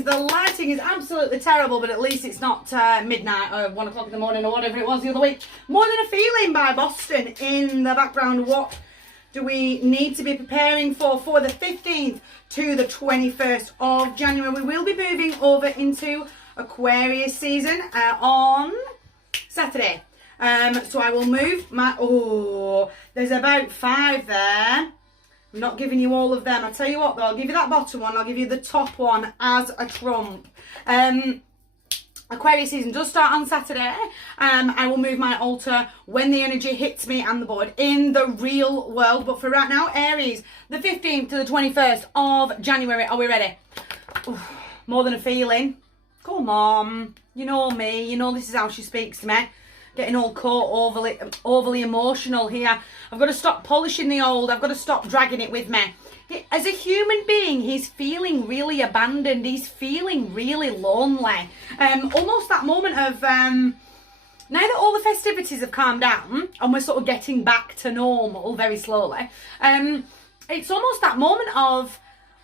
Aries, the lighting is absolutely terrible, but at least it's not midnight or 1 o'clock in the morning or whatever it was the other week. More Than a Feeling by Boston in the background. What do we need to be preparing for the 15th to the 21st of January? We will be moving over into Aquarius season on Saturday. So I will move my... Oh, there's about 5 there. I'm not giving you all of them. I'll tell you what though, I'll give you that bottom one, I'll give you the top one as a trump. Aquarius season does start on Saturday. I will move my altar when the energy hits me and the board in the real world. But for right now, Aries, the 15th to the 21st of January. Are we ready? Oof, More Than a Feeling. Come on. You know me. You know this is how she speaks to me. Getting all caught overly emotional here. I've got to stop polishing the old. I've got to stop dragging it with me. As a human being, he's feeling really abandoned. He's feeling really lonely. Almost that moment of, now that all the festivities have calmed down and we're sort of getting back to normal very slowly, it's almost that moment of,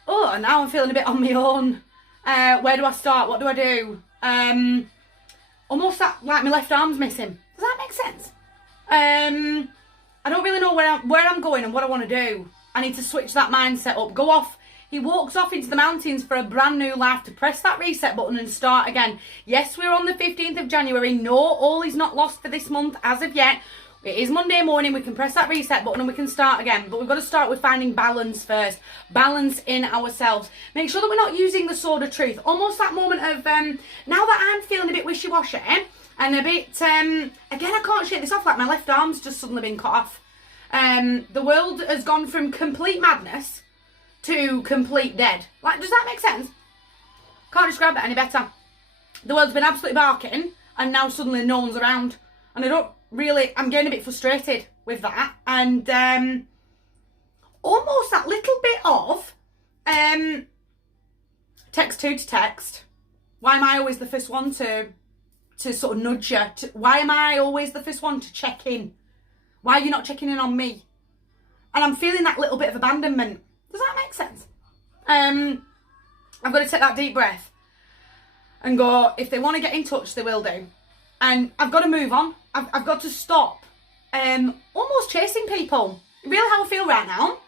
oh, now I'm feeling a bit on my own. Where do I start? What do I do? Almost that, like my left arm's missing. Does that make sense? I don't really know where I'm going and what I want to do. I need to switch that mindset up. Go off. He walks off into the mountains for a brand new life to press that reset button and start again. Yes, we're on the 15th of January. No, all is not lost for this month as of yet. It is Monday morning. We can press that reset button and we can start again. But we've got to start with finding balance first. Balance in ourselves. Make sure that we're not using the sword of truth. Almost that moment of, now that I'm feeling a bit wishy-washy and a bit, again, I can't shake this off. Like my left arm's just suddenly been cut off. The world has gone from complete madness to complete dead. Like, does that make sense? Can't describe it any better. The world's been absolutely barking and now suddenly no one's around. And I don't really, I'm getting a bit frustrated with that. And almost that little bit of text to text. Why am I always the first one to sort of nudge you? Why am I always the first one to check in? Why are you not checking in on me? And I'm feeling that little bit of abandonment. Does that make sense? I've got to take that deep breath and go, if they want to get in touch, they will do. And I've got to move on. I've got to stop almost chasing people. Really how I feel right now.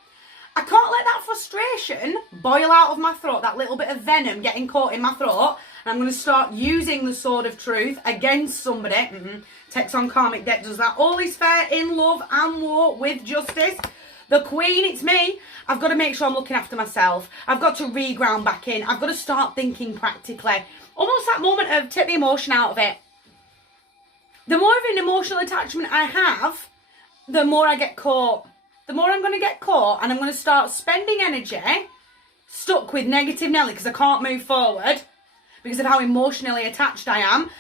I can't let that frustration boil out of my throat, that little bit of venom getting caught in my throat. And I'm going to start using the sword of truth against somebody. Text on karmic debt does that. All is fair in love and war with justice. The Queen, it's me. I've got to make sure I'm looking after myself. I've got to reground back in. I've got to start thinking practically. Almost that moment of take the emotion out of it. The more of an emotional attachment I have, the more I get caught. The more I'm going to get caught and I'm going to start spending energy stuck with negative Nelly because I can't move forward because of how emotionally attached I am.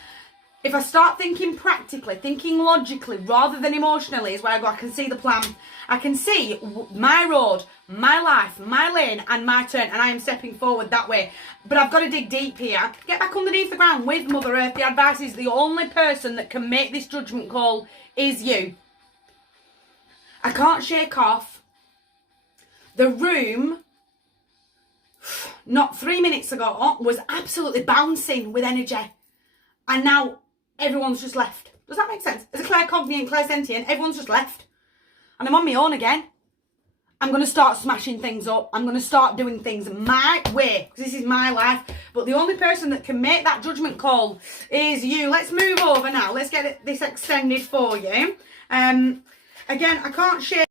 If I start thinking practically, thinking logically rather than emotionally is where I go, I can see the plan. I can see my road, my life, my lane and my turn and I am stepping forward that way. But I've got to dig deep here. Get back underneath the ground with Mother Earth. The advice is the only person that can make this judgment call is you. I can't shake off the room, not 3 minutes ago, was absolutely bouncing with energy. And now everyone's just left. Does that make sense? As a claircognient, clairsentient, everyone's just left. And I'm on my own again. I'm going to start smashing things up. I'm going to start doing things my way. Because this is my life. But the only person that can make that judgment call is you. Let's move over now. Let's get this extended for you. Again, I can't share.